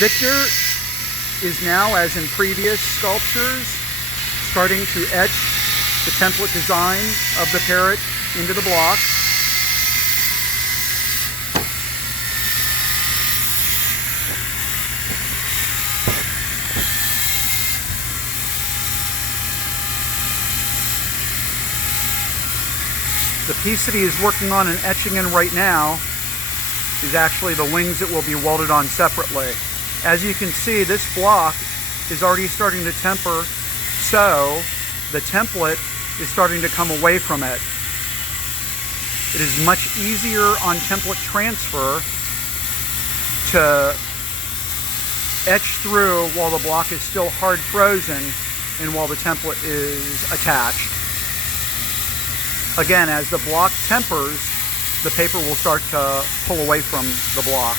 Victor is now, as in previous sculptures, starting to etch the template design of the parrot into the block. The piece that he is working on and etching in right now is actually the wings that will be welded on separately. As you can see, this block is already starting to temper, so the template is starting to come away from it. It is much easier on template transfer to etch through while the block is still hard frozen and while the template is attached. Again, as the block tempers, the paper will start to pull away from the block.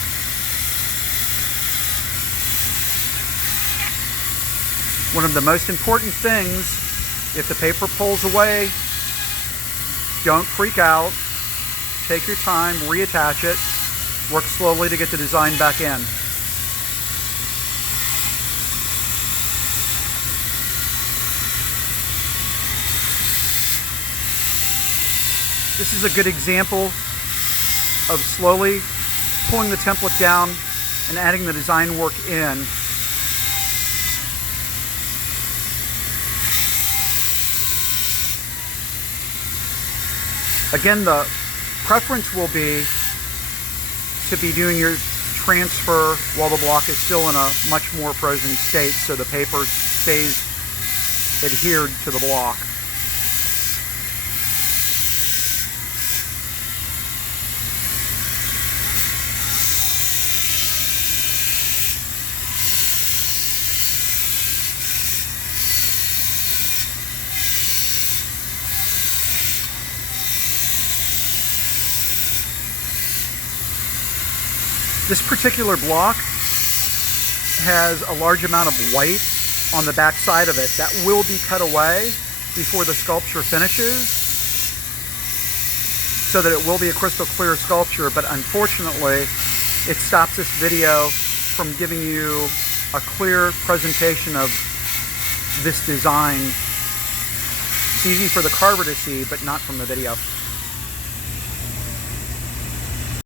One of the most important things, if the paper pulls away, don't freak out. Take your time, reattach it, work slowly to get the design back in. This is a good example of slowly pulling the template down and adding the design work in. Again, the preference will be to be doing your transfer while the block is still in a much more frozen state, so the paper stays adhered to the block. This particular block has a large amount of white on the back side of it. That will be cut away before the sculpture finishes, so that it will be a crystal clear sculpture, but unfortunately it stops this video from giving you a clear presentation of this design. It's easy for the carver to see, but not from the video.